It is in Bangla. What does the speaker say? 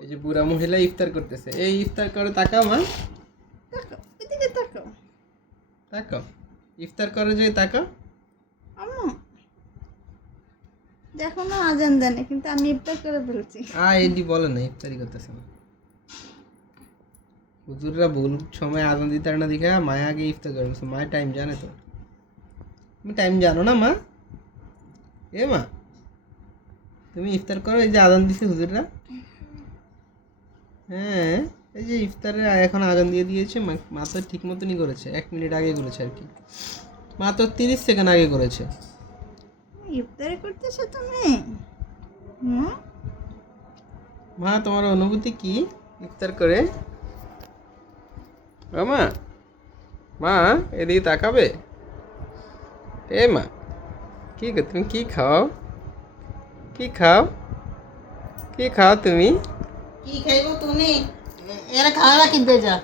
এই যে বুড়া মহিলা ইফতার করতেছে, এই ইফতার করে তাকাও মা, তাকাও এদিকে তাকাও। তাকাও ইফতার করে যে তাকাও। আম্মু দেখো না আজান দেয় না, কিন্তু আমি ইফতার করে ফেলছি। এডি বলে না ইফতারি করতেছে না। হুজুররা ভুল সময় আজান দিতে পারে না দেখে মায়া আগে ইফতার করে ফেলছে। মায়ের টাইম জানে তো, তুমি টাইম জানো না মা? এ মা, তুমি ইফতার করো, এই যে আজান দিছে হুজুররা। হ্যাঁ, এই যে ইফতারের এখন আজান দিয়ে দিয়েছে, মা তো ঠিক মতনই করেছে, 1 মিনিট আগে করেছে আর কি, মাত্র 30 সেকেন্ড আগে করেছে। ইফতারি করতেছো তুমি? হুম, মা তোমার অনুভূতি কি ইফতার করে? ও মা, মা এদিকে তাকাবে। এ মা, কি গো তুমি কি খাও? কি খাও? কি খাও তুমি? কি খাইবো তুমি? এরা খাওয়া কিনতে যা।